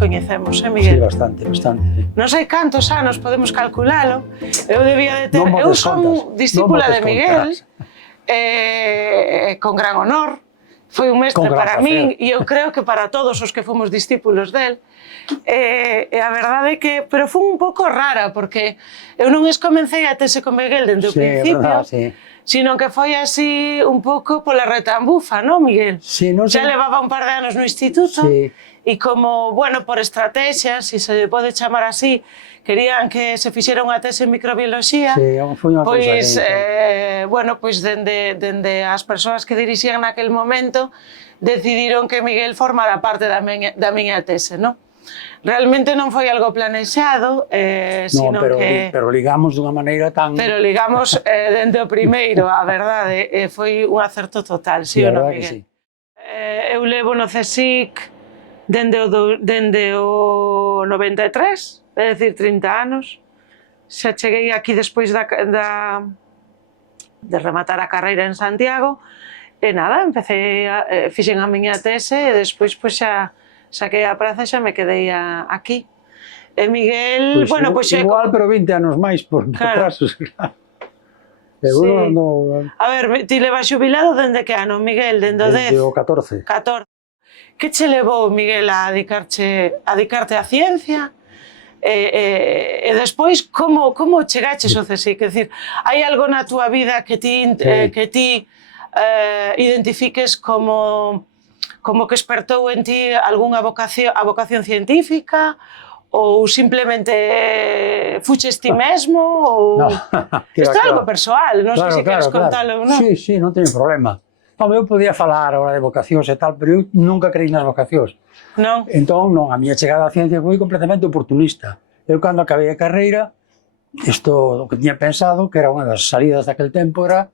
coñecemos, Sí, Miguel? bastante, bastante. Sí. Non sei cantos anos podemos calculalo. Eu debía de ter... Non Eu botes son contas, discípula non de botes Miguel, contas. con gran honor. Foi un mestre Con gran para placer. min e eu creo que para todos os que fomos discípulos del. E a verdade é que... Pero foi un pouco rara, porque eu non comecei a tese con Miguel dende o Sí, é principio, verdad, sí. sino que foi así un pouco pola retambufa, non, Miguel? Sí, non Xa sei. levaba un par de anos no instituto, Sí. e como, bueno, por estrategia, se se pode chamar así, querían que se fixera unha tese en microbioloxía, Sí, foi unha cousa pois, aí, bueno, pois dende as persoas que dirixían naquel momento decidiron que Miguel formara parte da miña tese, non? Realmente non foi algo planexado, sino que... pero ligamos dunha maneira tan... Pero ligamos dende o primeiro, a verdade, foi un acerto total, Sí, sí a ou non, verdade que Miguel? sí. Eu levo no CSIC dende o 93, é dicir, 30 anos. Xa cheguei aquí despois de rematar a carreira en Santiago, e nada, fixen a miña tese e despois xa saquei a praza e xa me quedei aquí. E Miguel, Pois, bueno, pois igual, pero 20 anos máis por Claro. atrasos. Sí. No, A ver, ti levas xubilado dende que ano, Miguel? Dende o 10? desde o 14. 14. Que che levou, Miguel, a dedicarte á ciencia? E despois, como chegaches ao CSIC? Quer dicir, hai algo na túa vida que ti identifiques como que espertou en ti algunha vocación científica? Ou simplemente fuches ti mesmo? No, Isto é algo persoal, non sei se queres contalo ou non. Sí, sí, non teño problema. Home, eu podía falar agora de vocacións e tal, pero eu nunca creí nas vocacións. Non? Entón, non, a miña chegada á ciencia foi completamente oportunista. Eu, cando acabei a carreira, isto o que tiña pensado, que era unha das salidas daquel tempo, era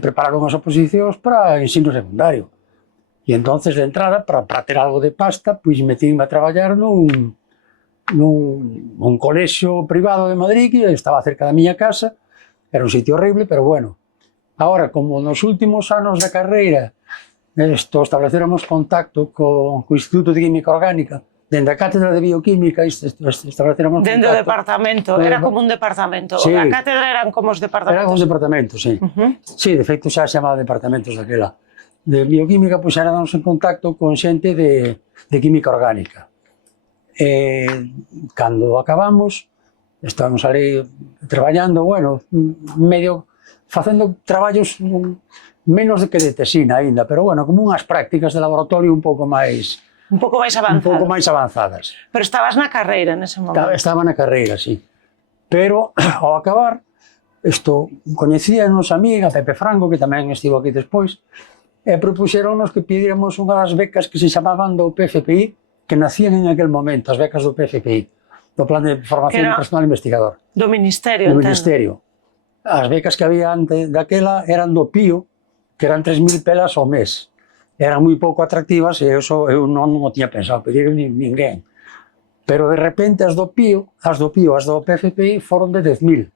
preparar unhas oposicións para ensino secundario. E entonces, de entrada, para ter algo de pasta, pois metín-me a traballar nun colexio privado de Madrid, que estaba cerca da miña casa. Era un sitio horrible, pero bueno. Ahora, como nos últimos anos da carreira estableceronnos contacto co Instituto de Química Orgánica, dende a Cátedra de Bioquímica estableceronnos contacto. Dende o departamento, era como un departamento. Sí. A cátedra eran como os departamentos. Eran os departamentos, sí. Sí, de feito xa se chamaba departamentos daquela. De Bioquímica, pois éramos en contacto con xente de Química Orgánica. Cando acabamos, estábamos ali traballando, bueno, medio facendo traballos menos que de tesina aínda, pero bueno, como unhas prácticas de laboratorio un pouco máis avanzadas. Pero estabas na carreira nese momento. Estaba na carreira, sí. Pero ao acabar, coñecíanos a amiga, Pepe Franco, que tamén estivo aquí despois, e propuxeronnos que pidiéramos unhas becas que se chamaban do PFPI, que nacían en aquel momento, as becas do PFPI, do Plan de Formación de Personal Investigador. Do Ministerio, do entendo. Ministerio. As becas que había antes daquela eran do PIO, que eran 3.000 pelas ao mes. Eran moi pouco atractivas e eu non o tiña pensado pedir ninguén. Pero de repente as do PIO, as do PFPI foron de 10.000.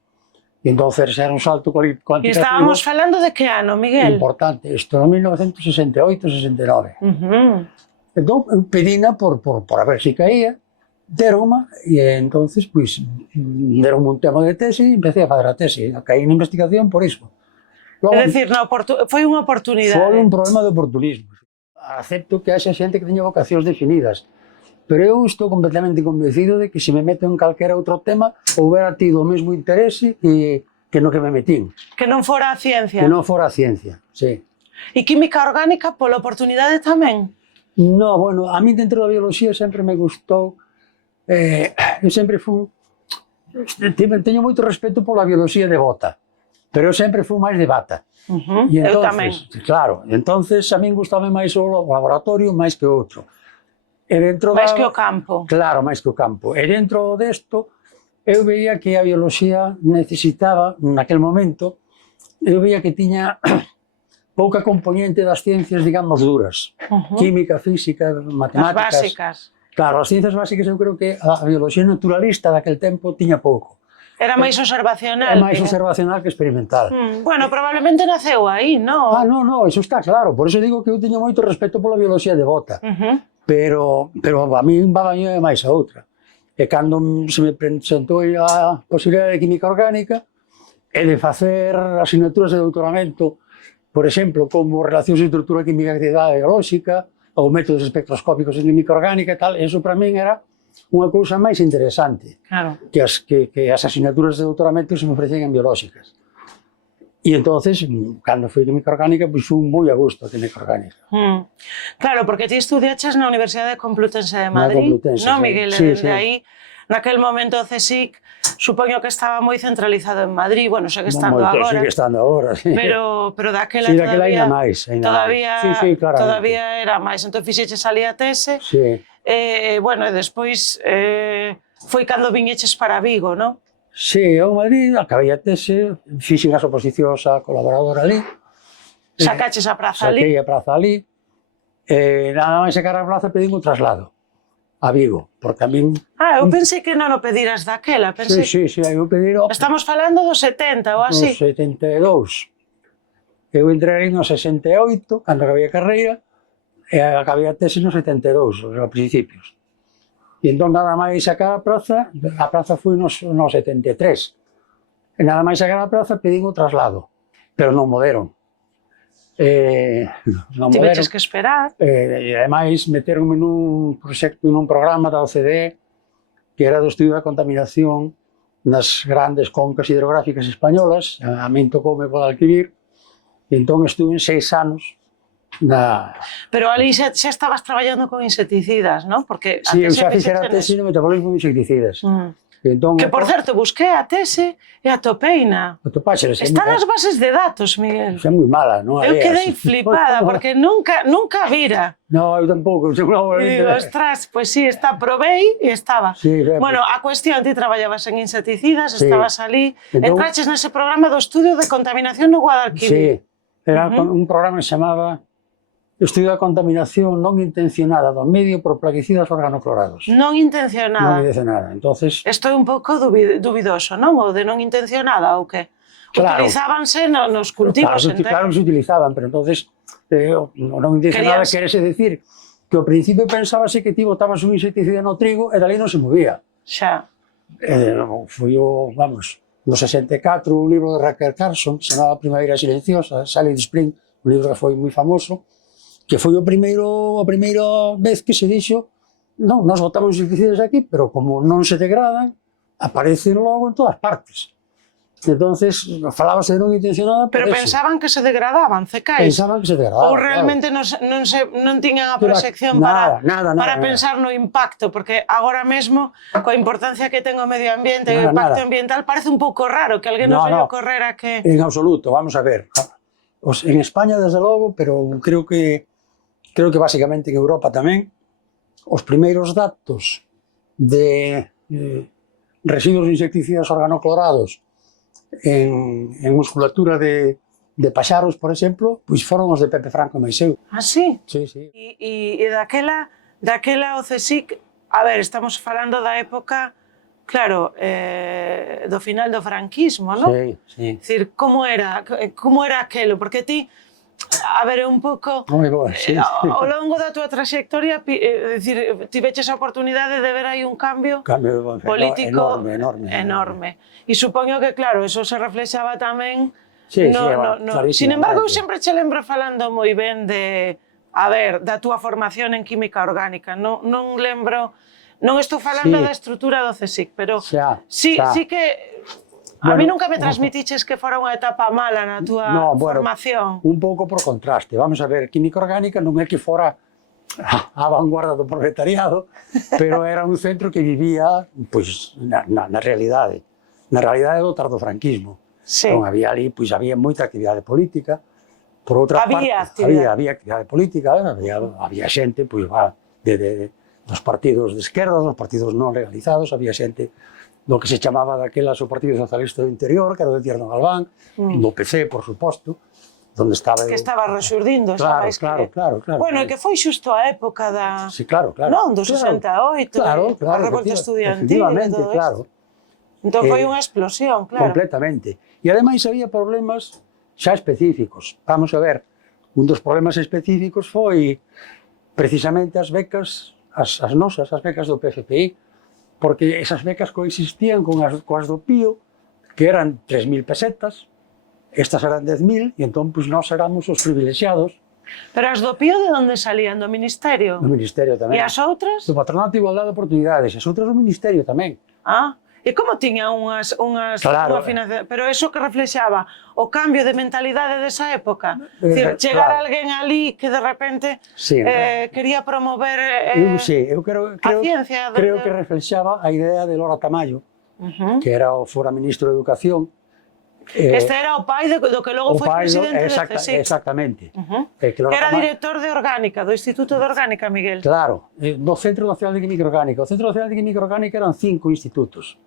E entonces era un salto cuantitativo. E estábamos falando de que ano, Miguel? Importante. Isto no 1968-69. Entón, eu pedina por a ver se caía, deronma, e entonces, pois, deronme un tema de tese e empecé a fazer a tese. Caí na investigación por iso. É dicir, foi unha oportunidade. Foi un problema de oportunismo. Acepto que haxa xente que teña vocacións definidas, pero eu estou completamente convencido de que se me meto en calquera outro tema, houbera tido o mesmo interese que no que me metín. Que non fora a ciencia. Que non fora a ciencia, sí. E química orgánica pola oportunidade tamén? No, bueno, a mí dentro da bioloxía sempre me gustou, eu sempre teño moito respeto pola bioloxía de bota, pero eu sempre fui máis de bata. Eu tamén. Claro, entonces a min gustame máis o laboratorio máis que outro. Máis que o campo. Claro, máis que o campo. E dentro desto, eu veía que a bioloxía necesitaba, naquel momento, eu veía que tiña pouca componente das ciencias, digamos, duras. Química, física, matemáticas. As básicas. Claro, as ciencias básicas eu creo que a bioloxía naturalista daquel tempo tiña pouco. Era máis observacional. É máis observacional que experimental. Bueno, probablemente naceu aí, non? Non, iso está claro. Por iso digo que eu teño moito respeto pola bioloxía de bota. pero a mí va máis a outra. E cando se me presentou a posibilidade de química orgánica e de facer asignaturas de doutoramento, por exemplo, como relacións de estrutura química e actividade biolóxica, ou métodos espectroscópicos en química orgánica e tal, eso para min era unha cousa máis interesante que as asignaturas de doutoramento que se me ofrecían en biolóxicas. E entonces, cando fui química orgánica, pois fui moi a gusto a química orgánica. Claro, porque ti estudiaches na Universidade Complutense de Madrid, non, Miguel? Sí, Desde aí, naquel momento o CSIC, supoño que estaba moi centralizado en Madrid, bueno, segue estando agora. Segue estando agora, sí. Pero daquela sí, daquela máis. Todavía era máis. Entón fixeches ali a tese, bueno, e despois foi cando viñeches para Vigo, non? Sí, eu en Madrid acabei a tese, fixen as oposicións a colaborador ali. Sacaches a praza ali? Saquei a praza ali. Nada máis sacar a praza pedín un traslado a Vigo, porque a min... eu pensei que non o pediras daquela, pensei... Sí, eu pediro... Estamos falando dos 70 ou así? Dos 72. Eu entrei no 68, cando acabei a carreira, e acabei a tese no 72, aos principios. E entón nada máis sacar a praza foi no 73. E nada máis sacar a praza pedín o traslado, pero non mo deron. Tiveches que esperar. E ademais meteronme nun proxecto, nun programa da OCDE que era do estudio da contaminación nas grandes concas hidrográficas españolas. A min tocoume Guadalquivir, e entón estuve 6 anos na... Pero ali xa estabas traballando con insecticidas, non? Porque sí, eu xa fixera a tese no metabolismo de insecticidas. Entón, que, por certo, busquei a tese e atopeina. Atopáxeles. Está nas bases de datos, Miguel. É moi mala, non? Eu quedei flipada, porque nunca vira. No, eu tampouco. Digo, ostras, pois sí, probei e estaba. Sí, bueno, a cuestión, ti traballabas en insecticidas, estabas ali, entraches nese programa do estudio de contaminación no Guadalquivir. Sí, era un programa que se chamaba Estudio da contaminación non intencionada do medio por plaguicidas organoclorados. Non intencionada. Non intencionada. Entonces... Isto é un pouco dubidoso, non? O de non intencionada ou que? Claro. Utilizábanse nos cultivos, entendo. Claro que se utilizaban, pero entonces non intencionada querese decir que ao principio pensábase que ti botabas un insecticida no trigo e dali non se movía. Xa. Foi no 64, un libro de Raquel Carson, se chamaba Primavera Silenciosa, Silent Spring, un libro que foi moi famoso, que foi a primeira vez que se dixo non, nós botamos insecticidas aquí, pero como non se degradan, aparecen logo en todas partes. Entonces, falábase de non intencionada... Pero pensaban que se degradaban, cecais? Pensaban que se degradaban, ou realmente non tiñan a proxección para pensar no impacto, porque agora mesmo, coa importancia que ten o medio ambiente e o impacto ambiental, parece un pouco raro que alguén nos lle ocorrera que... En absoluto, vamos a ver. En España, desde logo, pero creo que basicamente en Europa tamén, os primeiros datos de residuos insecticidas organoclorados en musculatura de paxaros, por exemplo, pois foron os de Pepe Franco e Maiseu. Ah, sí? Sí, sí. E daquela o CSIC, a ver, estamos falando da época, claro, do final do franquismo, non? Sí, sí. É dicir, como era aquelo? Porque ti, a ver, un pouco, ao longo da túa trayectoria, tiveches a oportunidade de ver aí un cambio político enorme. E supoño que, claro, eso se reflexaba tamén... Sin embargo, eu sempre che lembro falando moi ben da túa formación en química orgánica. Non lembro, non estou falando da estrutura do CSIC, pero sí que... A mí nunca me transmitiches que fora unha etapa mala na túa formación. Un pouco por contraste. Vamos a ver, química orgánica non é que fora a vanguarda do proletariado, pero era un centro que vivía na realidade do tardofranquismo. Non había ali, había moita actividade política. Por outra parte, había actividade política, había xente dos partidos de esquerda, dos partidos non legalizados, había xente do que se chamaba daquelas o Partido Socialista do Interior, que era do Tierno Galván, do PC, por suposto, donde estaba... Que estaba resurdindo, claro. Bueno, e que foi xusto a época da... Sí, claro. Non, do 68, a revolta estudiantil e todo isto. Entón foi unha explosión, claro. Completamente. E ademais había problemas xa específicos. Vamos a ver, un dos problemas específicos foi precisamente as becas, as nosas, as becas do PFPI, porque esas becas coexistían coas do PIO, que eran 3.000 pesetas, estas eran 10.000, e entón pues, nós éramos os privilexiados. Pero as do PIO de onde salían? Do Ministerio? Do Ministerio tamén. E as outras? Do Patronato de Igualdade de Oportunidades, as outras do Ministerio tamén. Ah, e como tiña Claro. unha financiación? Pero eso que reflexaba o cambio de mentalidade desa época? Decir, chegar claro. alguén ali que de repente Sí, quería promover eu creo que reflexaba a idea de Lora Tamayo, que era o fora ministro de Educación. Este era o pai do que logo foi presidente de CSIC. Exactamente. Que era director de Orgánica, do Instituto de Orgánica, Miguel. Claro, do Centro Nacional de Química Orgánica. O Centro Nacional de Química Orgánica eran 5 institutos.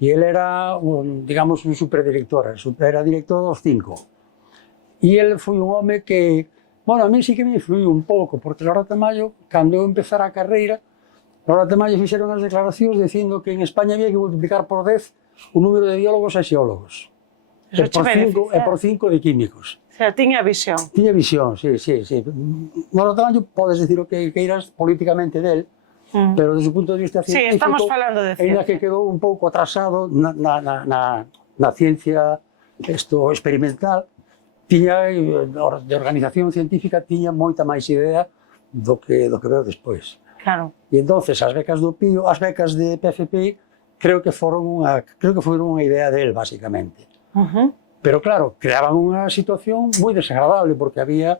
E ele era, digamos, un superdirector, era director dos 5. E ele foi un home que, bueno, a mí sí que me influiu un pouco, porque Lora Tamayo, cando eu empezara a carreira, Lora Tamayo fixeron as declaracións dicindo que en España había que multiplicar por 10 o número de biólogos e xeólogos. E por 5 de químicos. O sea, tiña visión. Tiña visión, sí. Lora Tamayo podes dicir o que queiras políticamente del, pero desde o punto de vista científico, sí, estamos falando de ciencia. Ainda que quedou un pouco atrasado na ciencia experimental, tiña, de organización científica, tiña moita máis idea do que veo despois. Claro. E entonces as becas do PIO, as becas de PFPI, creo que foron unha idea del, basicamente. Pero claro, creaban unha situación moi desagradable, porque había,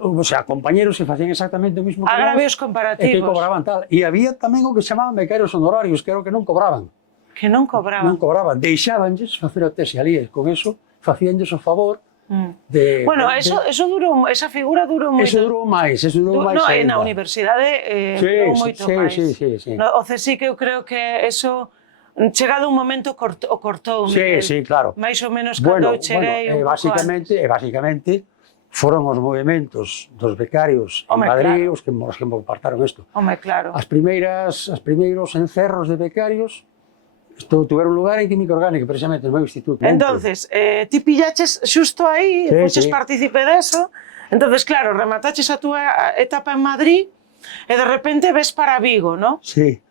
o sea, compañeros que facían exactamente o mismo que agravios nós, comparativos. E que cobraban tal. E había tamén o que chamaban becarios honorarios, que era o que non cobraban. Que non cobraban. Non cobraban, deixábanlles facer a tese ali, e con eso facíanlles o favor de... Bueno, eso durou, esa figura durou moito. Eso durou máis, No, na universidade durou moito máis. Sí. O CSIC, eu creo que eso... Chegado un momento o cortou. Sí, claro. Mais ou menos cando eu cheguei un pouco antes. Basicamente, foron os movimentos dos becarios en Madrid os que apartaron isto. Home, claro. Os primeiros encerros de becarios tuveron lugar en Química Orgánica, precisamente, no meu instituto. Entonces, ti pillaches xusto aí, foches partícipe deso, entonces, claro, remataches a túa etapa en Madrid e de repente ves para Vigo, ¿no? Sí.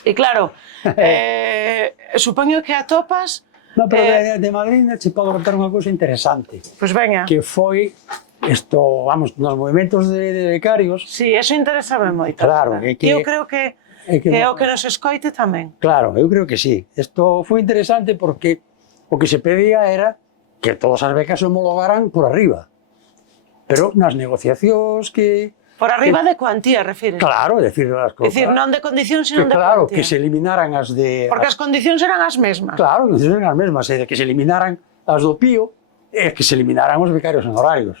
E claro, supoño que atopas... No, pero de Madrid che podo contar unha cousa interesante. Pois veña. Que foi isto, vamos, nos movimentos de becarios... Sí, eso interésame moito. Claro. Eu creo que o que nos escoite tamén. Claro, eu creo que sí. Isto foi interesante porque o que se pedía era que todas as becas se homologaran por arriba. Pero nas negociacións que... Por arriba de cuantía, refires? Claro, decir as cousas. Decir, non de condicións, sino de claro, cuantía. que se eliminaran as de... Porque as condicións eran as mesmas. Claro, as condicións eran as mesmas, que se eliminaran as do PIO e que se eliminaran os becarios honorarios.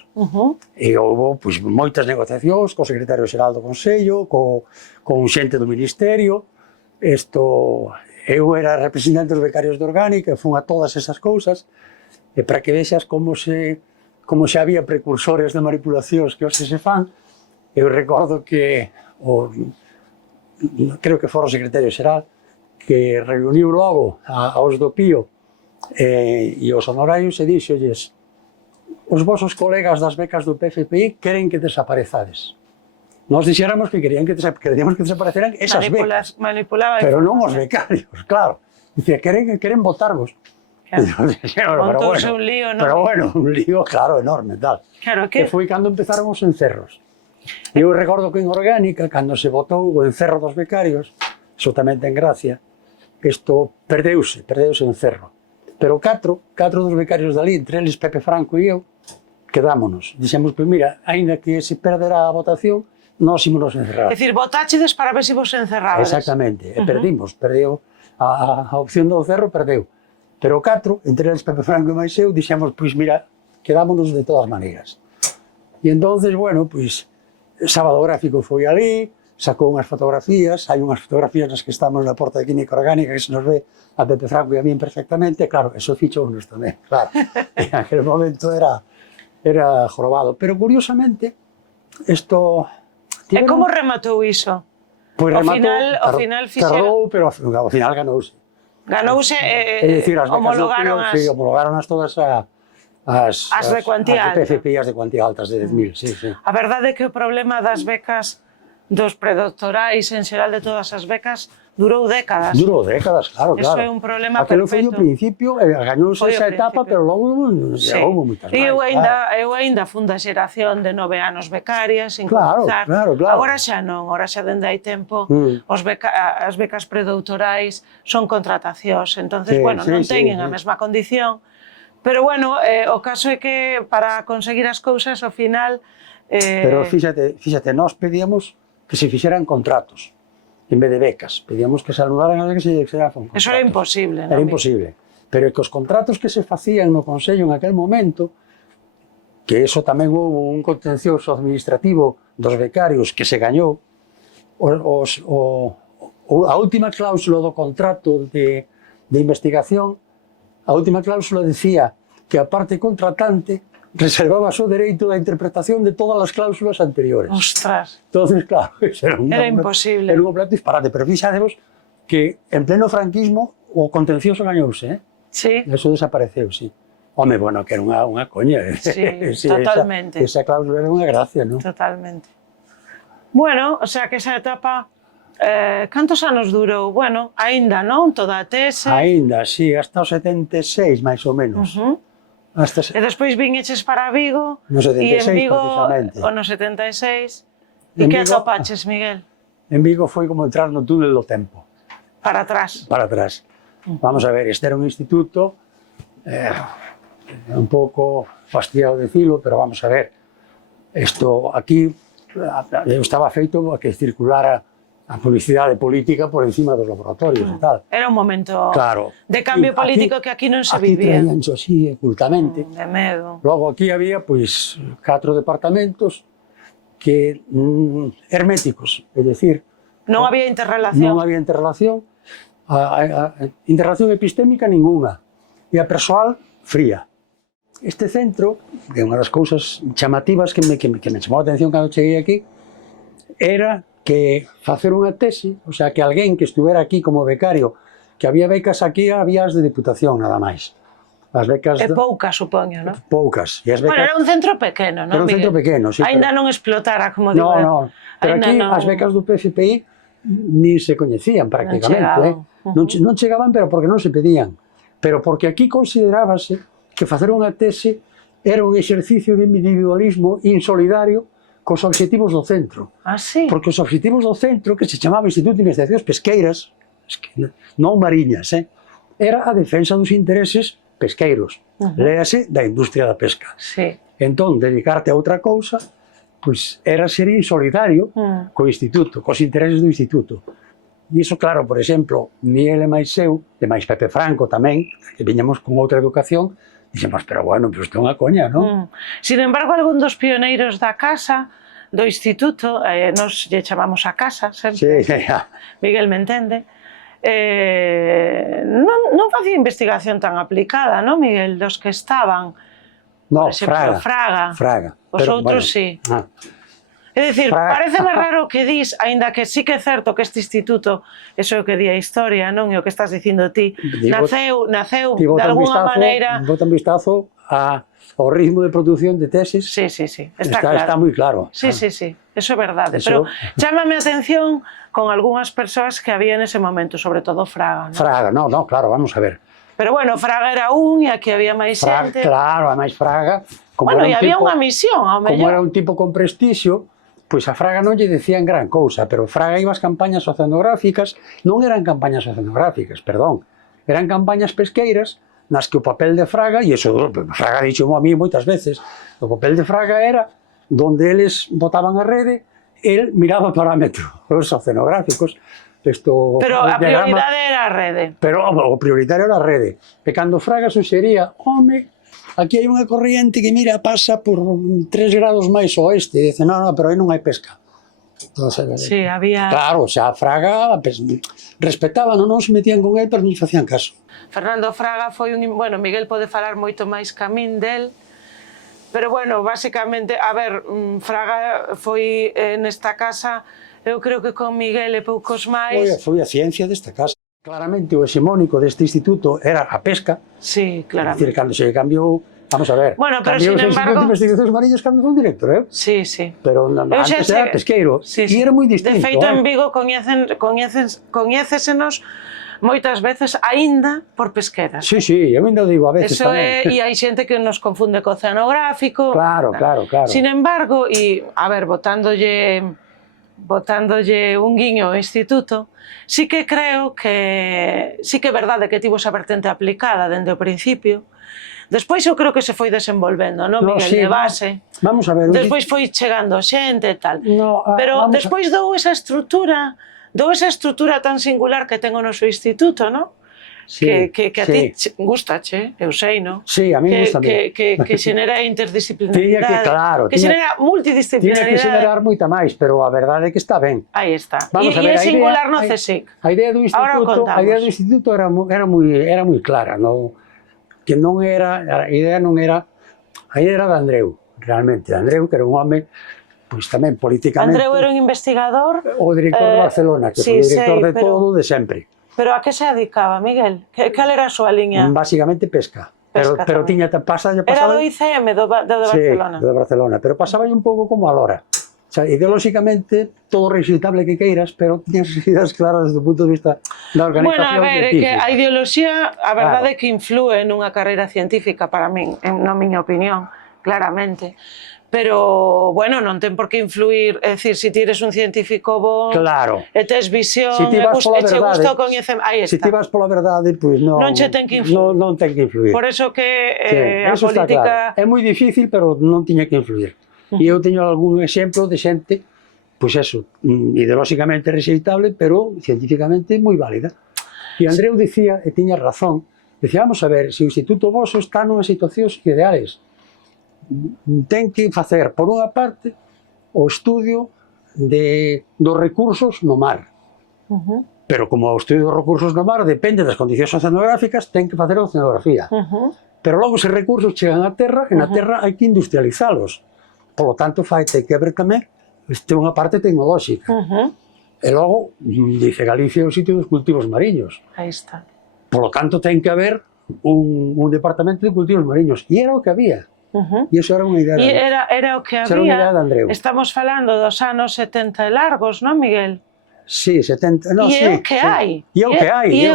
E houve pois, moitas negociacións co secretario xeral do Consello, con xente do Ministerio. Eu era representante dos becarios de Orgánica, fun a todas esas cousas, e para que vexas como xa había precursores de manipulacións que hoxe se fan. Eu recordo que, creo que fora o secretario xeral, que reuniu logo aos do PIO e os honorarios e dixolles: os vosos colegas das becas do PFPI queren que desaparezades. Nós dixéramos que queríamos que desapareceran esas becas, pero non os becarios, claro. Dicía, queren votarvos. Montouse un lío, non? Pero bueno, un lío, claro, enorme, tal. E foi cando empezaron os encerros. Eu recordo que en Orgánica, cando se votou o encerro dos becarios, iso tamén ten gracia, isto perdeuse o encerro. Pero catro dos becarios dali, entre eles Pepe Franco e eu, quedámonos. Dixemos, pois mira, aínda que se perderá a votación, nós ímonos encerrar. É dicir, votáchedes para ver se vos encerrabades. Exactamente, e perdeu a opción do encerro, perdeu. Pero catro, entre eles Pepe Franco e máis eu, dixemos, pois mira, quedámonos de todas maneiras. E entonces, bueno, pois, Sábado Gráfico foi ali, sacou unhas fotografías, hai unhas fotografías nas que estamos na porta de Química Orgánica que se nos ve a Pepe Franco e a min perfectamente, claro, eso fichounos tamén, claro. En aquel momento era jorobado, pero curiosamente, isto... E como rematou iso? Pois rematou, ao final fixeron... Tardou, pero ao final ganouse. Ganouse, homologaron todas as de cuantía alta. As de PFPI, as de cuantía altas de 10.000, sí. A verdade é que o problema das becas dos predoctorais, en xeral de todas as becas, durou décadas. Durou décadas, claro, Eso claro. é un problema Aquelo foi o perpetuo. principio, gañouse Foi o esa etapa, principio. pero logo Sí. houve moitas máis. Eu ainda funda a xeración de 9 anos becarias, sin Claro, comenzar. claro. Agora xa non, agora xa dende hai tempo as becas predoutorais son contratacións, entonces, Sí, bueno, sí, non sí, teñen sí. a mesma condición, pero bueno, o caso é que para conseguir as cousas, ao final... Pero fíxate, nós pedíamos que se fixeran contratos en vez de becas. Pedíamos que se anudaran a que se fixeran contratos. Eso era imposible, non? Era imposible. Pero é que os contratos que se facían no Consello en aquel momento, que eso tamén houve un contencioso administrativo dos becarios que se gañou, a última cláusula do contrato de investigación, a última cláusula decía que a parte contratante reservaba o dereito da interpretación de todas as cláusulas anteriores. Ostras. Entonces, claro, eso era imposible. Era un completo disparate, pero fíxadevos que en pleno franquismo o contencioso gañouse, Sí. Eso desapareceu, sí. Home, bueno, que era unha coña. Sí, totalmente. Esa cláusula era unha gracia, non? Totalmente. Bueno, o sea que esa etapa, cantos anos durou? Bueno, aínda, non? Toda a tese. Aínda, sí, hasta o 76, máis ou menos. E despois viñeches para Vigo, No 76, e en Vigo, precisamente. no 76, e En que Vigo- atopaches, Miguel? En Vigo foi como entrar no túnel do tempo, Para atrás. para atrás. Vamos a ver, este era un instituto, un pouco fastidiado decirlo, pero vamos a ver, isto aquí estaba feito a que circulara a publicidade política por encima dos laboratorios e tal. Era un momento Claro. de cambio Y político que aquí non se Aquí vivía. traíancho así, ocultamente. De medo. Logo aquí había, pois, 4 departamentos que herméticos, é dicir, Non había interrelación. non había interrelación, interrelación epistémica ninguna, e a persoal fría. Este centro, que é unha das cousas chamativas que me chamou a atención cando cheguei aquí, era que facer unha tese, o sea, que alguén que estuvera aquí como becario, que había becas aquí, había as de Diputación, nada máis. As becas... E poucas, supoño, non? Poucas. E as becas... Bueno, era un centro pequeno, non, Era un centro Miguel? pequeno, sí. Ainda pero... non explotara, como digo. No. Pero Ainda aquí non... as becas do PFPI nin se coñecían prácticamente. Non chegaban. Non chegaban, pero porque non se pedían. Pero porque aquí considerábase que facer unha tese era un exercicio de individualismo insolidario cos obxectivos do centro. Ah, sí? Porque os obxectivos do centro, que se chamaba Instituto de Investigacións Pesqueiras, non mariñas, era a defensa dos intereses pesqueiros. Léase da industria da pesca. Sí. Entón, dedicarte a outra cousa, pois era ser insolidario co instituto, cos intereses do instituto. E iso, claro, por exemplo, Miguel e máis eu, e máis Pepe Franco tamén, que viñamos con outra educación, dixemos, pero bueno, pero isto é unha coña, non? Sin embargo, algún dos pioneiros da casa, do instituto, nos lle chamamos a casa, sempre, Sí, Miguel me entende, non facía investigación tan aplicada, non, Miguel, dos que estaban, no, por exemplo, Fraga. Os Pero, outros, bueno, sí. É dicir, pareceme raro que dis, aínda que sí que é certo que este instituto, eso é o que di a historia, non é o que estás dicindo ti, naceu de alguna maneira... Bota un vistazo ao ritmo de produción de tesis. Sí, está claro. Está moi claro. Sí, eso é verdade. Eso... Pero chámame a atención con algunhas persoas que había nese momento, sobre todo Fraga, non? Fraga, no, claro, vamos a ver. Pero bueno, Fraga era un e aquí había máis xente. Claro, a máis Fraga... Bueno, e había unha misión, ao mellor. Como era un tipo con prestixio, pois a Fraga non lle decían gran cousa, pero Fraga iba ás campañas oceanográficas, non eran campañas oceanográficas, perdón, eran campañas pesqueiras nas que o papel de Fraga, e iso Fraga dixo a mí moitas veces, o papel de Fraga era donde eles botaban a rede, el miraba parámetros oceanográficos. Pero a prioridade era a rede. Pero o prioritario era a rede. E cando Fraga suxería, home, aquí hai unha corriente que, mira, pasa por 3 grados máis oeste. E dice, no, pero aí non hai pesca. Entonces, sí, había... Claro, xa Fraga respetaban, non se metían con él, pero non facían caso. Fernando Fraga foi un... Bueno, Miguel pode falar moito máis que a min del, pero bueno, basicamente, a ver, Fraga foi nesta casa, eu creo que con Miguel e poucos máis... Foi a ciencia desta casa. Claramente o hexemónico deste instituto era a pesca. Sí, claramente. É dicir, cando se cambiou Vamos a ver. Bueno, pero Cambiou sin o Instituto embargo... de Investigacións Mariñas cando foi director, Sí, sí. Pero antes era pesqueiro. Sí, E era moi distinto. De feito, en Vigo coñécesenos moitas veces aínda por pesqueras. Sí, sí, eu ainda digo a veces Eso tamén. e hai xente que nos confunde co oceanográfico. Claro. Sin embargo, e, a ver, botándolle un guiño ao instituto, sí que creo que sí que é verdade que tivo esa vertente aplicada dende o principio. Despois eu creo que se foi desenvolvendo, non, Miguel, sí, de base. Vamos a ver. Despois foi chegando xente e tal. Pero vamos despois dou esa estrutura tan singular que ten o noso instituto, non? Sí, que a ti gustache, eu sei, non? Sí, a mí gusta que xenera interdisciplinaridade, claro, que xenera multidisciplinaridade. Tiña que xenerar moita máis, pero a verdade é que está ben. Aí está. Vamos a ver, é singular no CSIC. A idea do instituto era moi clara, no? Que non era, a idea era de Andreu, realmente. Andreu, que era un home, pois tamén políticamente... Andreu era un investigador... O director de Barcelona, que foi o director de todo, de sempre. Pero a que se dedicaba, Miguel? Cal era a súa liña? Básicamente pesca. Pero tiña pasaba... Era do ICM, do de Barcelona. Sí, do de Barcelona, pero pasaba un pouco como a Lora. O sea, ideolóxicamente, todo reexitable que queiras, pero tiñas ideas claras desde o punto de vista da organización científica. Bueno, a ver, é que a ideoloxía, a verdade é que influe nunha carreira científica para min, na miña opinión, claramente. Pero, bueno, non ten por que influir, é dicir, se ti eres un científico bon, e tes visión, e che gusta o coñecemento, aí está. Se ti vas pola verdade, pois non... Non che ten que influir. Non ten que influir. Por eso que a política... É moi difícil, pero non tiña que influir. E eu teño algún exemplo de xente, pois eso, ideolóxicamente rexeitable, pero científicamente moi válida. E Andreu dicía, e tiña razón, dicía, vamos a ver, se o Instituto Voso está nunhas situacións ideales, ten que facer, por unha parte, o estudio dos recursos no mar. Pero como o estudio dos recursos no mar depende das condicións oceanográficas, ten que facer a oceanografía. Pero logo, se recursos chegan á terra, e na terra hai que industrializalos. Polo tanto, ten que haber tamén unha parte tecnolóxica. E logo, dice Galicia, o sitio dos cultivos mariños. Aí está. Polo tanto, ten que haber un departamento de cultivos mariños. E era o que había. E iso era unha idea de Andreu. E era o que había. Estamos falando dos anos 70 e largos, non, Miguel? Sí, 70... E é o que hai. E é o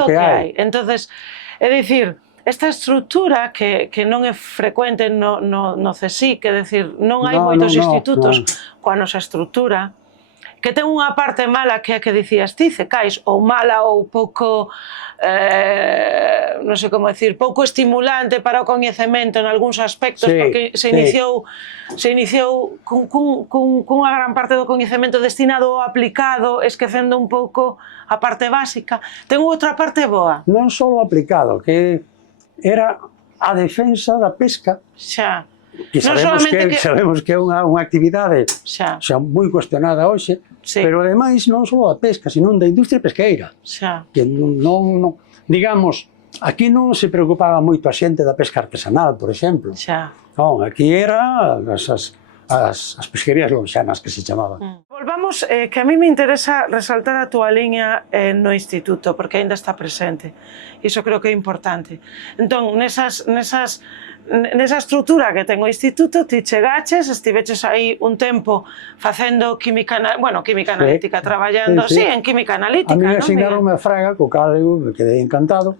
que hai. Entonces, é dicir, esta estrutura que non é frecuente no CSIC, é dicir, non hai moitos institutos coa nosa estrutura, que ten unha parte mala que é a que dicías ti, Cecais, ou mala ou pouco, non sei como decir, pouco estimulante para o coñecemento en algúns aspectos, porque se iniciou cunha gran parte do coñecemento destinado ao aplicado, esquecendo un pouco a parte básica. Ten outra parte boa. Non só o aplicado, que era a defensa da pesca. Xa. Que sabemos que é unha actividade xa moi cuestionada hoxe, pero ademais non só da pesca, senón da industria pesqueira. Que non, digamos, aquí non se preocupaba moito a xente da pesca artesanal, por exemplo. Non, aquí era as pesquerías lonxanas que se chamaban. Volvamos, que a mí me interesa resaltar a túa liña no instituto, porque aínda está presente. Iso creo que é importante. Entón, nesa estrutura que ten o instituto, ti chegaches, estiveches aí un tempo facendo química analítica, traballando, en química analítica. A mí asignaronme a Fraga, co cal eu me quedei encantado.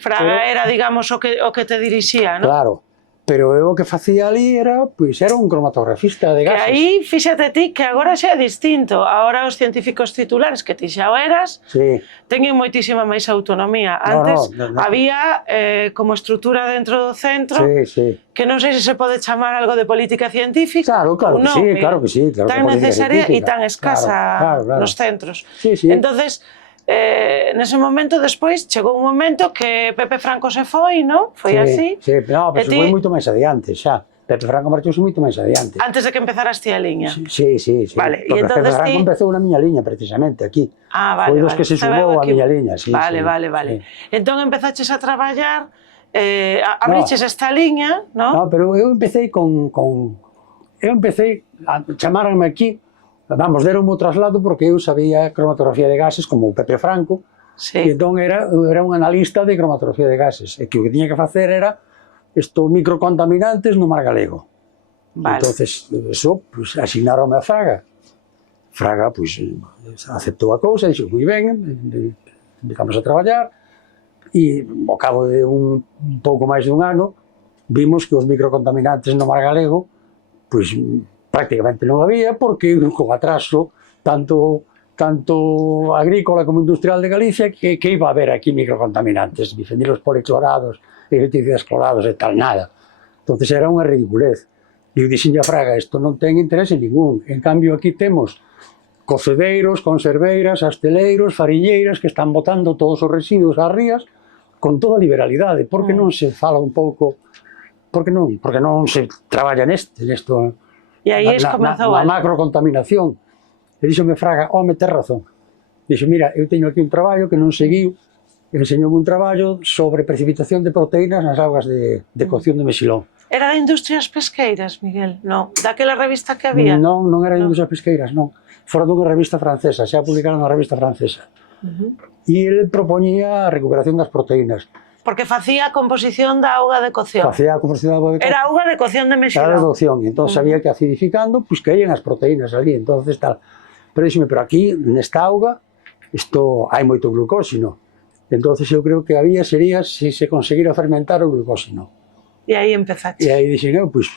Fraga era, digamos, o que te dirixía, non? Claro. Pero eu o que facía ali era un cromatografista de gases. Que aí, fíxate ti, que agora xa é distinto. Agora os científicos titulares, que ti xa o eras, teñen moitísima máis autonomía. Antes había como estrutura dentro do centro, que non sei se pode chamar algo de política científica. Claro que sí. Tan necesaria e tan escasa nos centros. Entonces, nese momento, despois, chegou un momento que Pepe Franco se foi, non? Foi así? Sí, pero se foi moito máis adiante, xa. Pepe Franco marchouse moito máis adiante. Antes de que empezaras ti a liña? Sí. Vale, porque Pepe Franco empezou na miña liña, precisamente, aquí. Foi dos que se sumou a miña liña, sí. Vale. Entón empezaches a traballar, abriches esta liña, non? Non, pero eu empecé chamaranme aquí. Vamos, deron o traslado porque eu sabía cromatografía de gases como o Pepe Franco, e entón era un analista de cromatografía de gases, e que o que tiña que facer era microcontaminantes no mar Galego. Vale. Entonces, eso, pues, asignaronme a Fraga. Fraga, pues, aceptou a cousa, dixo, moi ben, empezamos a traballar, e ao cabo de un pouco máis dun ano, vimos que os microcontaminantes no mar Galego, pues, prácticamente non había, porque con atraso, tanto agrícola como industrial de Galicia, que iba a haber aquí microcontaminantes, bifenilos policlorados, herbicidas clorados e tal, nada. Entonces era unha ridiculez. E eu dixenlle a Fraga, isto non ten interese ningún. En cambio, aquí temos cocedeiros, conserveiras, asteleiros, farilleiras que están botando todos os residuos ás rías con toda liberalidade. Por que non se fala un pouco, por que non se traballa nesto, E aí comezou a macrocontaminación. E díxome Fraga, home, tes razón. Dixo, mira, eu teño aquí un traballo que non seguiu, enseñou un traballo sobre precipitación de proteínas nas augas de cocción de mexilón. Era de industrias pesqueiras, Miguel? Non, daquela revista que había? Non era de industrias pesqueiras, non. Fora dunha revista francesa, xa publicaron na revista francesa. E ele propoñía a recuperación das proteínas. Porque facía a composición da auga de cocción. Facía a composición da auga de cocción. Era auga de cocción de mexilón. Era de cocción, e entón había que acidificando, pois que caían as proteínas ali, entonces tal. Pero díxeme, pero aquí, nesta auga, hai moito glucósino. Entonces eu creo que sería se se conseguira fermentar o glucósino. E aí empezaste. E aí dixen eu, pois,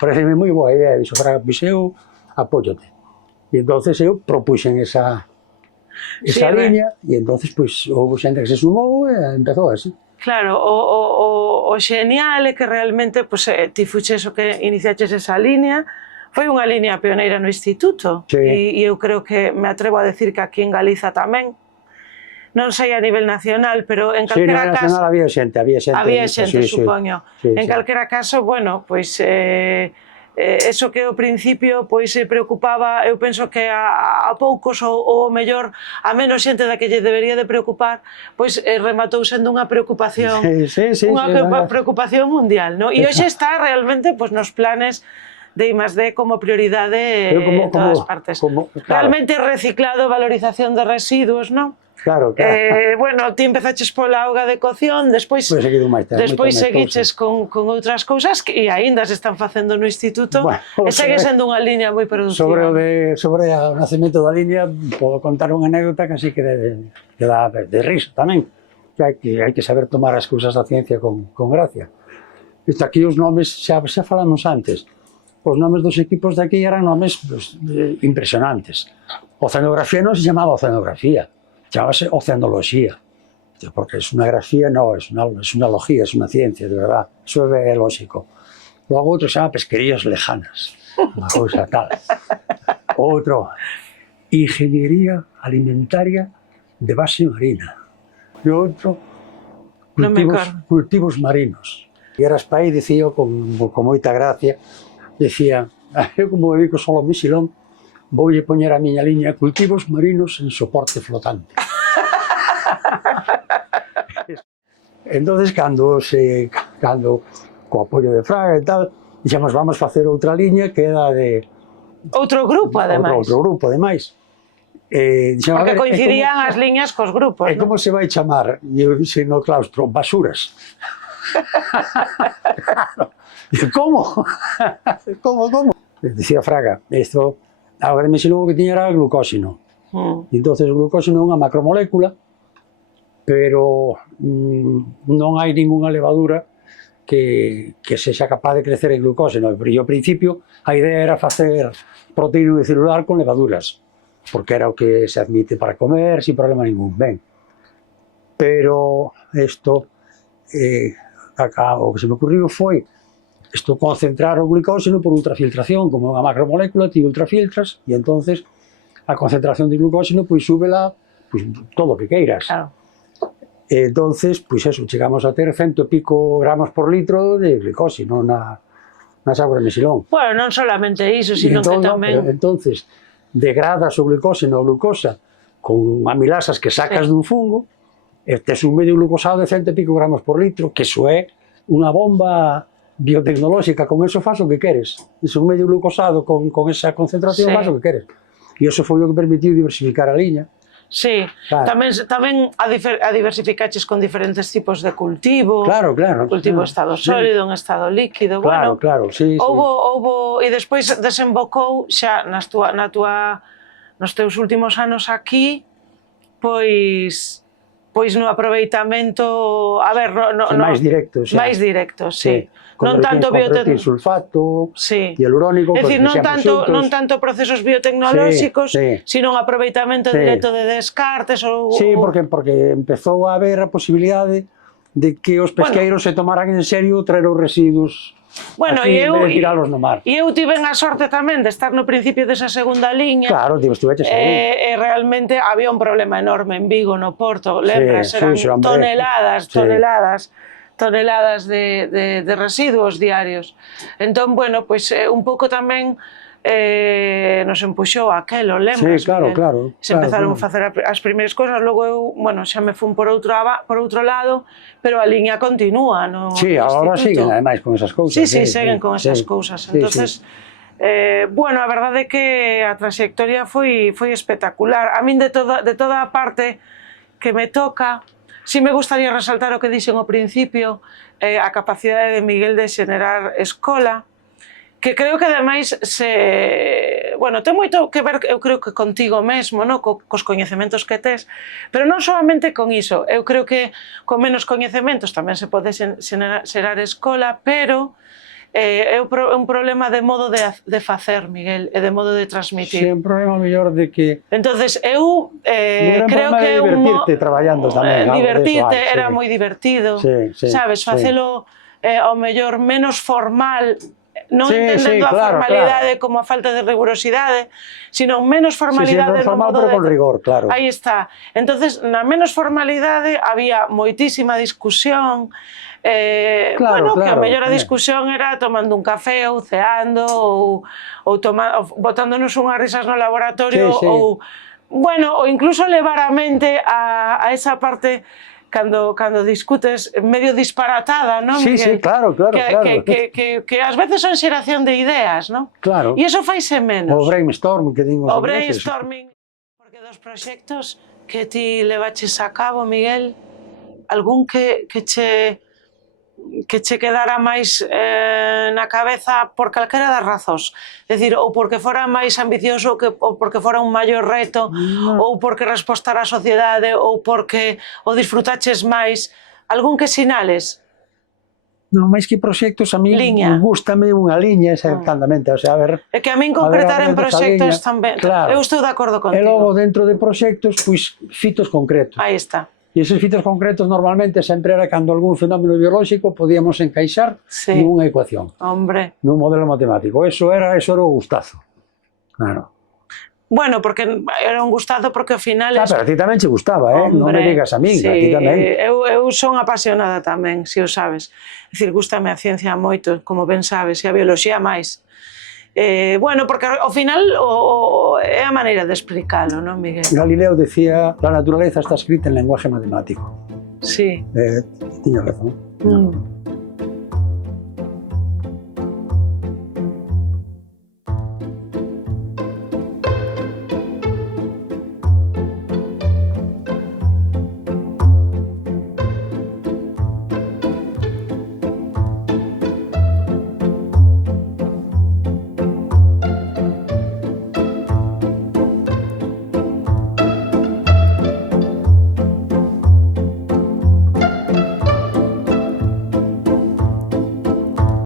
pareceme moi boa idea, dixo Fraga, pois eu apóyote. E entonces eu propuxen esa liña, e entonces pois houve xente que se sumou e empezou así. Claro, o xenial é que realmente ti fuches o que iniciaches esa liña, foi unha liña pioneira no instituto, e eu creo que me atrevo a decir que aquí en Galiza tamén, non sei a nivel nacional, pero en calquera caso... nacional había xente, supoño. En calquera caso, bueno, pois... eso que ao principio se preocupaba, eu penso que a poucos ou mellor a menos xente da que lle debería de preocupar, pois rematou sendo unha preocupación preocupación mundial, non? E hoxe está realmente nos planes de I+D como prioridade en todas partes. Realmente reciclado, valorización de residuos, non? Claro. Bueno, ti empezaches pola auga de cocción, despois seguiches con outras cousas e aínda se están facendo no instituto e segue sendo unha liña moi productiva. Sobre o nacemento da liña, podo contar unha anécdota que así que dá de risa tamén. Hai que saber tomar as cousas da ciencia con gracia. Aquí os nomes, xa falamos antes, os nomes dos equipos de aquí eran nomes impresionantes. Oceanografía non se chamaba oceanografía, chamábase oceanoloxía, porque es unha grafía, no, es unha logía, es unha ciencia, de verdad, eso é lógico. Logo outro se chama pesquerías lejanas, unha cousa tal. Outro, ingeniería alimentaria de base marina. E outro, cultivos marinos. E eras pa aí, dicía con moita gracia, decía, eu como dedico só ao mexilón, voulle poñer a miña liña cultivos marinos en soporte flotante. Entonces, cando co apoio de Fraga e tal, dixemos, vamos facer outra liña que era de... Outro grupo, ademais. Outro grupo, ademais. Porque coincidían as liñas cos grupos, non? E como se vai chamar? E eu dixen no claustro, basuras. Como? Como? Dicía Fraga, isto... A auga de mexilón que tiña era glucósino. Entonces o glucósino é unha macromolécula, pero non hai ninguna levadura que sexa capaz de crecer en glucósino. E ao principio a idea era facer proteína unicelular con levaduras, porque era o que se admite para comer sin problema ningún. Ben, pero isto, o que se me ocurriu foi concentrar o glucósino por ultrafiltración, como unha macromolécula, ti ultrafiltras, e entonces a concentración de glucósino súbela todo o que queiras. E entonces, chegamos a ter 100 e pico gramos por litro de glucósino nas augas de mexilón. Bueno, non solamente iso, sino que tamén... Entonces, degradas o glucósino a glucosa con amilasas que sacas dun fungo, e tes un medio glucosado de 100 e pico gramos por litro, que iso é unha bomba biotecnolóxica, con eso faz o que queres. Iso un medio glucosado con esa concentración faz o que queres. E iso foi o que permitiu diversificar a liña. Sí, Claro. tamén a diversificaches con diferentes tipos de cultivo. Claro, claro. Cultivo en estado sólido, en estado líquido. Claro, Bueno, claro, sí, sí. houbo, e despois desembocou xa nos teus últimos anos aquí, pois no aproveitamento, a ver, máis directo, xa. máis directo, sí. Non Con tanto sulfato, sí. hialurónico, É dicir, non tanto procesos biotecnolóxicos, sino un aproveitamento directo de descartes ou... Sí, porque empezou a haber a posibilidade de que os pesqueiros se tomaran en serio traer os residuos aquí en vez de tiralos no mar. E eu tiven a sorte tamén de estar no principio desa segunda liña. Claro, estiveches aí. E realmente había un problema enorme en Vigo, no Porto, lembras? Eran toneladas de residuos diarios. Entón, bueno, pois un pouco tamén nos empuxou aquelo, lembras? Sí, claro. Se empezaron a facer as primeiras cousas, logo eu, bueno, xa me fun por outro lado, pero a liña continúa no Sí, agora siguen ademais con esas cousas. Sí, seguen con esas cousas. Entonces, bueno, a verdade é que a trayectoria foi espectacular. A min de toda a parte que me toca, si me gustaría resaltar o que dixen ao principio, a capacidade de Miguel de xenerar escola, que creo que ademais bueno, ten moito que ver, eu creo que contigo mesmo, no? Cos coñecementos que tes, pero non solamente con iso, eu creo que con menos coñecementos tamén se pode xerar escola, pero é un problema de modo de facer, Miguel, e de modo de transmitir. Sí, un problema mellor de que... Entonces, eu creo que... divertirte traballando tamén. Divertirte era moi divertido, sabes, facelo ao mellor menos formal, non entendendo a formalidade como a falta de rigurosidade, sino menos formalidade no modo de... con rigor, claro. Aí está. Entonces, na menos formalidade había moitísima discusión, bueno, que a mellor a discusión era tomando un café ou ceando ou botándonos unhas risas no laboratorio ou, bueno, ou incluso levar a mente a esa parte cando discutes medio disparatada, non? Sí, claro. Que ás veces son xeración de ideas, non? Claro. E iso faise menos. O brainstorming que din os ingleses. O brainstorming, porque dos proxectos que ti levaches a cabo, Miguel, algún que che quedara máis na cabeza por calquera das razóns, é dicir, ou porque fora máis ambicioso ou porque fora un maior reto, ou porque respostara a sociedade, ou porque o disfrutaches máis, algún que sinales? Non, máis que proxectos, a mí gústame unha liña exactamente, o sea, a ver... É que a min concretar en proxectos tamén, eu estou de acordo contigo. E logo, dentro de proxectos, pois, fitos concretos. Aí está. E eses fitos concretos normalmente sempre era cando algún fenómeno biolóxico podíamos encaixar nunha ecuación, nun modelo matemático. Eso era o gustazo. Claro. Bueno, porque era un gustazo porque ao final... Pero a ti tamén che gustaba, non me digas a min, a ti tamén. Eu son apasionada tamén, se o sabes. É dicir, gústame a ciencia moito, como ben sabes, e a bioloxía máis. Bueno, porque ao final é a maneira de explicalo, non, Miguel? Galileo decía, la naturaleza está escrita en lenguaje matemático. Sí. Tiña razón.